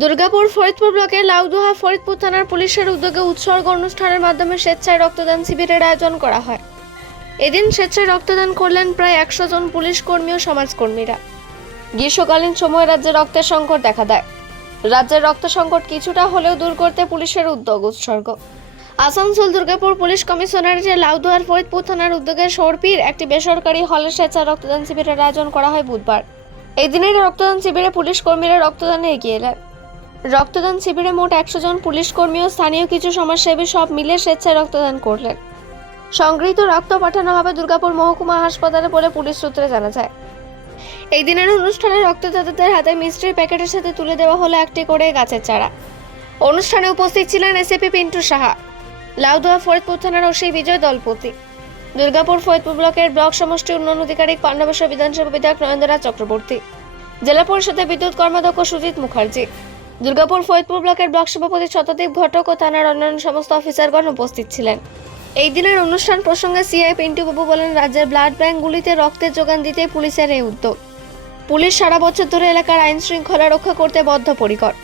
দুর্গাপুর ফরিদপুর ব্লকের লাউদুহা ফরিদপুর থানার পুলিশের উদ্যোগে উৎসর্গ অনুষ্ঠানের মাধ্যমে স্বেচ্ছায় রক্তদান শিবিরের আয়োজন করা হয়। এদিন স্বেচ্ছায় রক্তদান করলেন প্রায় একশো জন পুলিশ কর্মী ও সমাজকর্মীরা। গ্রীষ্মকালীন সময়ে রাজ্যে রক্তের সংকট দেখা দেয়। রাজ্যের রক্ত সংকট কিছুটা হলেও দূর করতে পুলিশের উদ্যোগ উৎসর্গ। আসানসোল দুর্গাপুর পুলিশ কমিশনারেটের লাউদুয়ার ফরিদপুর থানার উদ্যোগে সর্পির একটি বেসরকারি হলে স্বেচ্ছা রক্তদান শিবিরের আয়োজন করা হয় বুধবার। এই রক্তদান শিবিরে পুলিশ কর্মীরা রক্তদানে এগিয়ে এলেন রক্তদান শিবিরে মোট একশো জন পুলিশ কর্মী ও স্থানীয় কিছু সমাজসেবী সব মিলে স্বেচ্ছায় রক্তদান করলেন। সংগৃহীত রক্ত পাঠানো হবে দুর্গাপুর মহকুমা হাসপাতালে বলে পুলিশ সূত্রে জানা যায়। এই দিনের অনুষ্ঠানে রক্তদাতাদের হাতে মিষ্টির প্যাকেটের সাথে তুলে দেওয়া হলো একটি করে গাছের চারা। অনুষ্ঠানে উপস্থিত ছিলেন এসএপি পিন্টু সাহা, লাউদুয়া ফরিদপুর থানার ওসি বিজয় দলপতি। দুর্গাপুর ফরিদপুর ব্লকের ব্লক সমষ্টি উন্নয়ন অধিকারী পাণ্ডবেশ্বর বিধানসভা বিধায়ক নরেন্দ্রনাথ চক্রবর্তী, জেলা পরিষদের বিদ্যুৎ কর্মাধ্যক্ষ সুজিত মুখার্জি, দুর্গাপুর ফরিদপুর ব্লকের ব্লক সভাপতি শতদীপ ঘটক ও থানার অন্যান্য সমস্ত অফিসারগণ উপস্থিত ছিলেন। এই দিনের অনুষ্ঠান প্রসঙ্গে সিআই পিন্টু বাবু বলেন, রাজ্যের ব্লাড ব্যাঙ্কগুলিতে রক্তের যোগান দিতে পুলিশের এই উদ্যোগ। পুলিশ সারা বছর ধরে এলাকার আইন শৃঙ্খলা রক্ষা করতে বদ্ধপরিকর।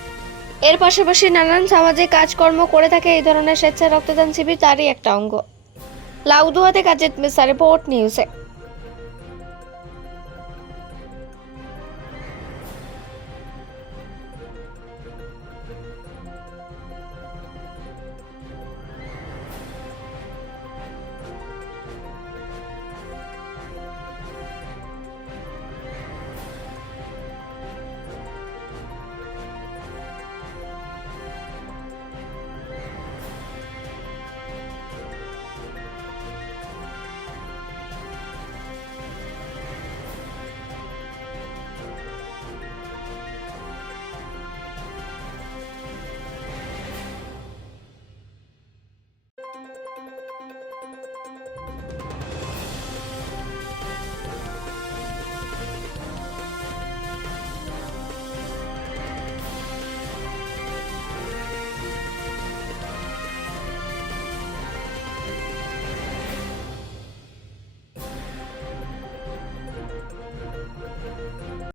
এর পাশাপাশি নানান সামাজিক কাজকর্ম করে থাকে এই ধরনের স্বেচ্ছা রক্তদান শিবির, তারই একটা অঙ্গ। लाउदुआ तक जितने सारे रिपोर्ट न्यूज़ है।